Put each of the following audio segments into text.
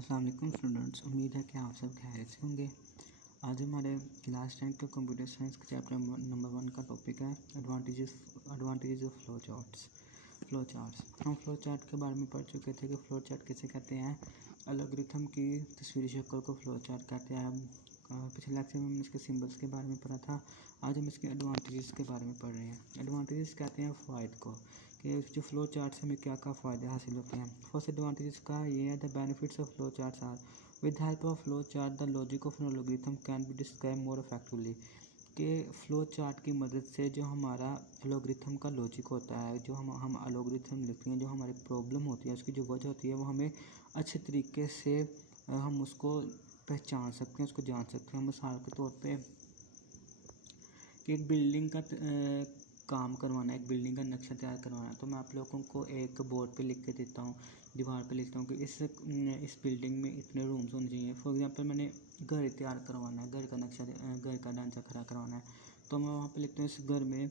अस्सलाम वालेकुम स्टूडेंट्स, उम्मीद है कि आप सब खैरियत से होंगे। आज हमारे क्लास 10 के कंप्यूटर साइंस के चैप्टर नंबर 1 का टॉपिक है एडवांटेजेस ऑफ फ्लो चार्ट्स। हम फ्लो चार्ट के बारे में पढ़ चुके थे कि फ्लो चार्ट किसे कहते हैं। एल्गोरिथम की तस्वीरी शक्ल को फ्लो चार्ट कहते हैं। पिछले लेक्चर में हमने इसके सिंबल्स के बारे में पढ़ा था। आज हम इसके एडवांटेजेस के बारे में पढ़ रहे हैं। एडवांटेजेस कहते हैं फ़ायदे को, कि जो फ्लो चार्ट से हमें क्या क्या फ़ायदे हासिल होते हैं। फर्स्ट एडवांटेज का ये है, the benefits of flow charts are with help of flow chart the logic of an algorithm can be describe more effectively. कि फ्लो चार्ट की मदद से जो हमारा एल्गोरिथम का लॉजिक होता है, जो हम एल्गोरिथम लिखते हैं, जो हमारी प्रॉब्लम होती है, उसकी जो वजह होती है, वो हमें अच्छे तरीके से हम उसको पहचान सकते हैं, उसको जान सकते हैं। मिसाल के तौर पे कि एक बिल्डिंग का काम करवाना है, एक बिल्डिंग का नक्शा तैयार करवाना है, तो मैं आप लोगों को एक बोर्ड पे लिख के देता हूँ, दीवार पे लिखता हूँ कि इस बिल्डिंग में इतने रूम्स होने चाहिए। फॉर एग्जांपल मैंने घर तैयार करवाना है, घर का नक्शा, घर का ढांचा खड़ा करवाना है, तो मैं वहाँ पे लिखता हूँ इस घर में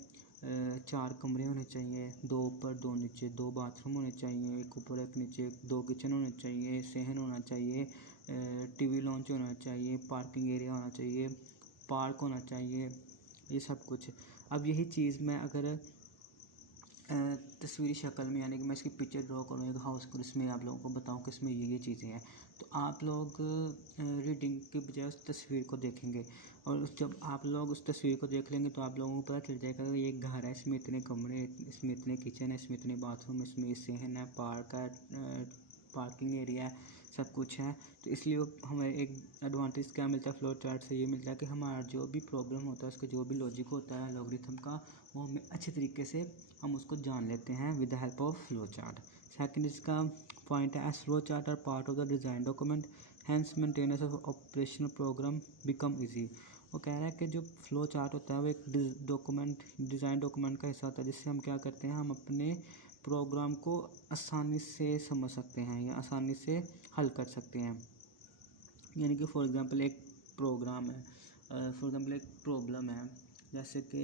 4 कमरे होने चाहिए, 2 ऊपर 2 नीचे, 2 बाथरूम होने चाहिए, एक ऊपर एक नीचे, 2 किचन होने चाहिए, सहन होना चाहिए, टीवी लॉन्च होना चाहिए, पार्किंग एरिया होना चाहिए, पार्क होना चाहिए, ये सब कुछ। अब यही चीज़ मैं अगर तस्वीरी शक्ल में, यानी कि मैं इसकी पिक्चर ड्रॉ करूँ एक हाउस को, इसमें आप लोगों को बताऊँ कि इसमें ये चीज़ें हैं, तो आप लोग रीडिंग के बजाय उस तस्वीर को देखेंगे, और जब आप लोग उस तस्वीर को देख लेंगे तो आप लोगों को पता चल जाएगा कि ये घर है, इसमें इतने कमरे, इसमें इतने किचन है, इसमें इतने बाथरूम, इसमें सहन है, पार्क है, पार्किंग एरिया है, सब कुछ है। तो इसलिए हमें एक एडवांटेज क्या मिलता है फ्लो चार्ट से, ये मिलता है कि हमारा जो भी प्रॉब्लम होता है, उसका जो भी लॉजिक होता है एल्गोरिथम का, वो हमें अच्छे तरीके से हम उसको जान लेते हैं with the help of flow chart. Second इसका पॉइंट है, as flow chart are part of the design document, hence maintenance of operational program become easy. वो कह रहा है कि जो फ्लो चार्ट होता है वो एक डिज़ाइन डॉक्यूमेंट का हिस्सा होता है, जिससे हम क्या करते हैं, हम अपने प्रोग्राम को आसानी से समझ सकते हैं या आसानी से हल कर सकते हैं। यानी कि फॉर एग्ज़ाम्पल एक प्रोग्राम है, फॉर एग्ज़ाम्पल एक प्रॉब्लम है, जैसे कि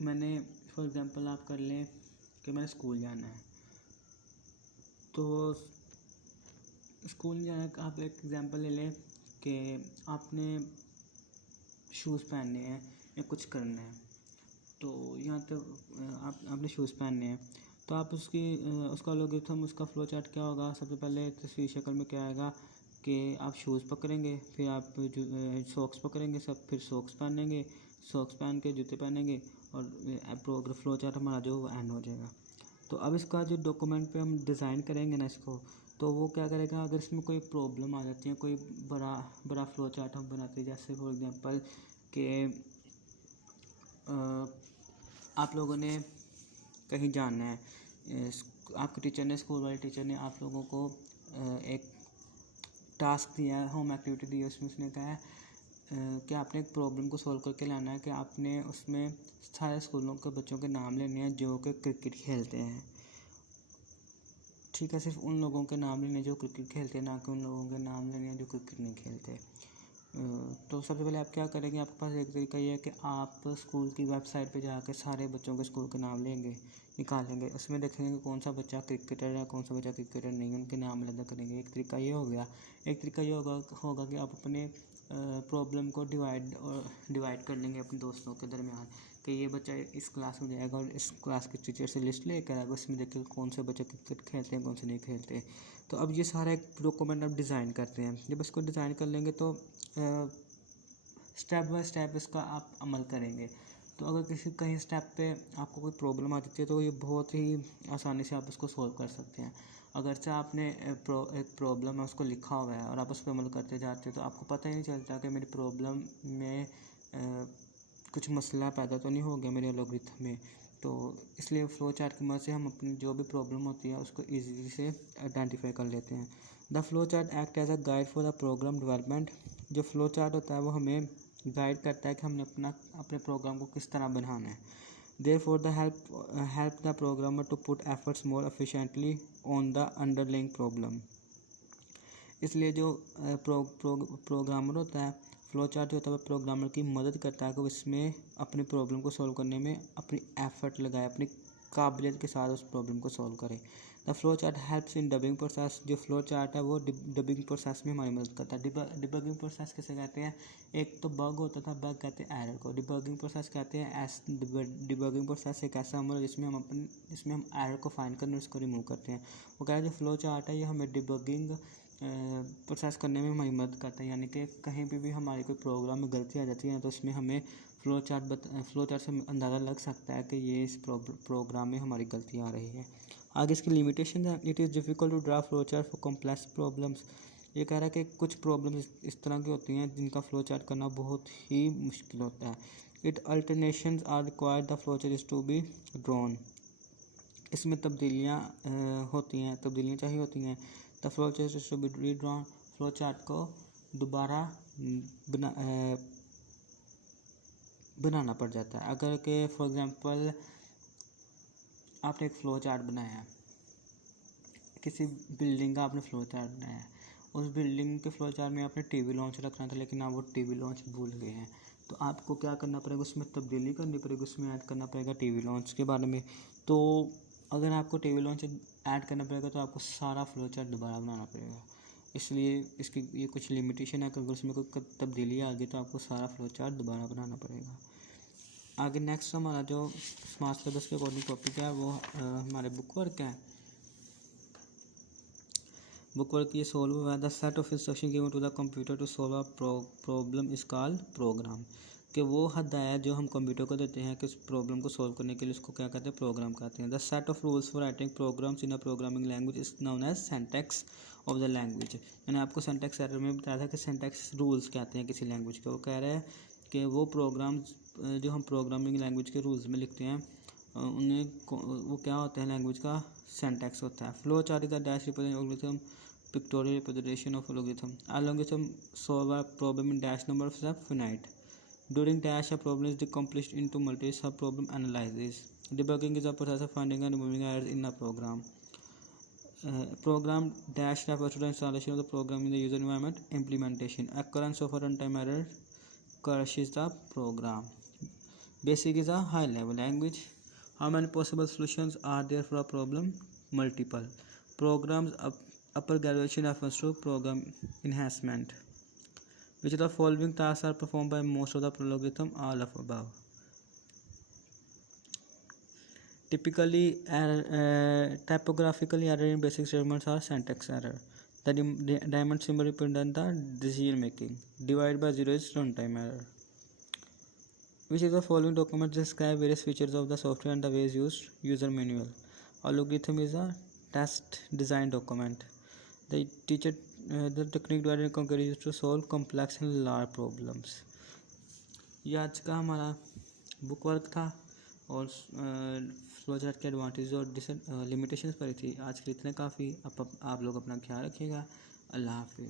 मैंने फॉर एग्ज़ाम्पल आप कर लें कि मैंने स्कूल जाना है, तो स्कूल जाना है, आप एक एग्ज़ाम्पल ले लें कि आपने शूज़ पहनने हैं या कुछ करना है, तो यहाँ तक आपने शूज़ पहनने हैं, तो आप उसका एल्गोरिथम, उसका फ्लो चार्ट क्या होगा। सबसे पहले तस्वीर शक्ल में क्या आएगा कि आप शूज़ पकड़ेंगे, फिर आप सॉक्स पकड़ेंगे, फिर सॉक्स पहनेंगे, सॉक्स पहन के जूते पहनेंगे, और फ्लो चार्ट हमारा जो एंड हो जाएगा। तो अब इसका जो डॉक्यूमेंट पे हम डिज़ाइन करेंगे ना इसको, तो वो क्या करेगा, अगर इसमें कोई प्रॉब्लम आ जाती है, कोई बड़ा फ्लो चार्ट हम बनाते हैं, जैसे फॉर एग्ज़ाम्पल कि आप लोगों ने कहीं जाना है, आपके टीचर ने, स्कूल वाले टीचर ने आप लोगों को एक टास्क दिया है, होम एक्टिविटी दी है, उसमें उसने कहा है कि आपने एक प्रॉब्लम को सॉल्व करके लाना है, कि आपने उसमें सारे स्कूलों के बच्चों के नाम लेने हैं जो कि क्रिकेट खेलते हैं। ठीक है, सिर्फ उन लोगों के नाम लेने जो क्रिकेट खेलते हैं, ना कि उन लोगों के नाम लेने हैं जो क्रिकेट नहीं खेलते। तो सबसे पहले आप क्या करेंगे, आपके पास एक तरीका ये है कि आप स्कूल की वेबसाइट पे जाकर सारे बच्चों के स्कूल के नाम निकालेंगे, उसमें देखेंगे कि कौन सा बच्चा क्रिकेटर है, कौन सा बच्चा क्रिकेटर नहीं है, उनके नाम अलग करेंगे। एक तरीका ये हो गया। एक तरीका ये होगा कि आप अपने प्रॉब्लम को डिवाइड कर लेंगे अपने दोस्तों के दरमियान, कि ये बच्चा इस क्लास में जाएगा और इस क्लास के टीचर से लिस्ट लेकर आएगा, उसमें देखेगा कौन से बच्चे क्रिकेट खेलते हैं, कौन से नहीं खेलते। तो अब ये सारा एक डॉक्यूमेंट आप डिज़ाइन करते हैं। जब इसको डिज़ाइन कर लेंगे तो स्टेप बाय स्टेप इसका आप अमल करेंगे। तो अगर कहीं स्टेप पे आपको कोई प्रॉब्लम आ जाती है, तो ये बहुत ही आसानी से आप इसको सॉल्व कर सकते हैं। अगरचे आपने एक प्रॉब्लम है उसको लिखा हुआ है और आप उस पर अमल करते जाते हैं, तो आपको पता ही नहीं चलता कि मेरी प्रॉब्लम में कुछ मसला पैदा तो नहीं हो गया मेरे एल्गोरिथम में। तो इसलिए फ्लो चार्ट की मदद से हम अपनी जो भी प्रॉब्लम होती है उसको ईजीली से आइडेंटिफाई कर लेते हैं। The flow chart act as a guide for the program development. जो फ्लो चार्ट होता है वो हमें गाइड करता है कि हमने अपने प्रोग्राम को किस तरह बनाना है। Therefore, the help the programmer to put efforts more efficiently on the underlying problem. इसलिए जो प्रोग्रामर होता है, फ्लो चार्ट जो होता है वो प्रोग्रामर की मदद करता है कि वो इसमें अपनी प्रॉब्लम को सॉल्व करने में अपनी एफर्ट लगाए, अपनी काबिलियत के साथ उस प्रॉब्लम को सॉल्व करें। The flow chart helps in dubbing process. जो फ्लो चार्ट है वो डबिंग प्रोसेस में हमारी मदद करता है। डिबगिंग प्रोसेस किसे कहते हैं? एक तो बग होता था, बग कहते हैं एरर को। डिबगिंग प्रोसेस कहते हैं डिबगिंग प्रोसेस एक ऐसा अमल जिसमें हम एरर को फाइंड करने और उसको रिमूव करते हैं। वो कह रहे हैं जो फ्लो चार्ट है ये हमें डिबगिंग प्रोसेस करने में हमारी मदद करता है। यानी कि कहीं भी हमारी कोई प्रोग्राम में गलती आ जाती है तो उसमें हमें फ्लो चार्ट से अंदाज़ा लग सकता है कि ये इस प्रोग्राम में हमारी गलती आ रही है। आगे इसकी लिमिटेशन है। It is difficult to draw flow chart for complex problems. ये कह रहा है कि कुछ प्रॉब्लम्स इस तरह की होती हैं जिनका फ्लो चार्ट करना बहुत ही मुश्किल होता है। It alternations are required the flow chart is to be drawn. इसमें तब्दीलियाँ चाहिए होती हैं। The flow chart is to be redrawn. Flow chart को दोबारा बनाना पड़ जाता है। अगर कि फॉर एग्ज़ाम्पल आपने एक फ़्लो चार्ट बनाया है, किसी बिल्डिंग का आपने फ़्लो चार्ट बनाया है, उस बिल्डिंग के फ़्लो चार्ट में आपने टीवी लॉन्च रखना था लेकिन आप वो टीवी लॉन्च भूल गए हैं, तो आपको क्या करना पड़ेगा? उसमें तब्दीली करनी पड़ेगी, उसमें ऐड करना पड़ेगा टीवी लॉन्च के बारे में। तो अगर आपको टीवी लॉन्च ऐड करना पड़ेगा तो आपको सारा फ़्लो चार्ट दोबारा बनाना पड़ेगा। इसलिए इसकी ये कुछ लिमिटेशन है कि अगर उसमें कोई तब्दीली आ गई तो आपको सारा फ़्लो चार्ट दोबारा बनाना पड़ेगा। आगे नेक्स्ट हमारा जो स्मार्ट सिलेबस के अकॉर्डिंग टॉपिक है वो हमारे बुक वर्क है। बुक वर्क ये सॉल्व हुआ है। The set of instruction given to the computer to solve a problem is called program. कि वो हदायत जो हम कंप्यूटर को देते हैं कि उस प्रॉब्लम को सॉल्व करने के लिए उसको क्या कहते हैं? प्रोग्राम कहते हैं। The set of rules for writing programs in a programming language is known as syntax of the language. मैंने आपको सिंटैक्स एरर में बताया था कि सिंटैक्स रूल्स कहते हैं किसी लैंग्वेज के। वो कह रहे हैं कि वो प्रोग्राम जो हम प्रोग्रामिंग लैंग्वेज के रूल्स में लिखते हैं वो क्या होता है? लैंग्वेज का सिंटैक्स होता है। Flow chart is the dash represent pictorial representation of a logarithm. A logarithm solve a problem in dash number of steps finite. During dash, a problem is accomplished into multi sub-problem analysis. Debugging is a process of finding and removing errors in a program. Program dash refers to the installation of the program in the user environment. Implementation. Occurrence of a runtime error crashes the program. Basic is a high-level language. How many possible solutions are there for a problem? Multiple. Programs upper graduation refers to program enhancement. Which of the following tasks are performed by most of the logarithm? All of above. Typographically error in basic statements are syntax error. The diamond symbol represents the decision making. Divide by 0 is runtime error. Which of the following documents describe various features of the software and the ways used? User manual. A logarithm is a test design document. The technique divided and conquer used to solve complex and large problems. ये आज का हमारा book work था और flow chart के advantage और limitations पर थी। आज के लिए इतने काफ़ी। आप लोग अपना ख्याल रखिएगा। अल्लाह हाफिज़।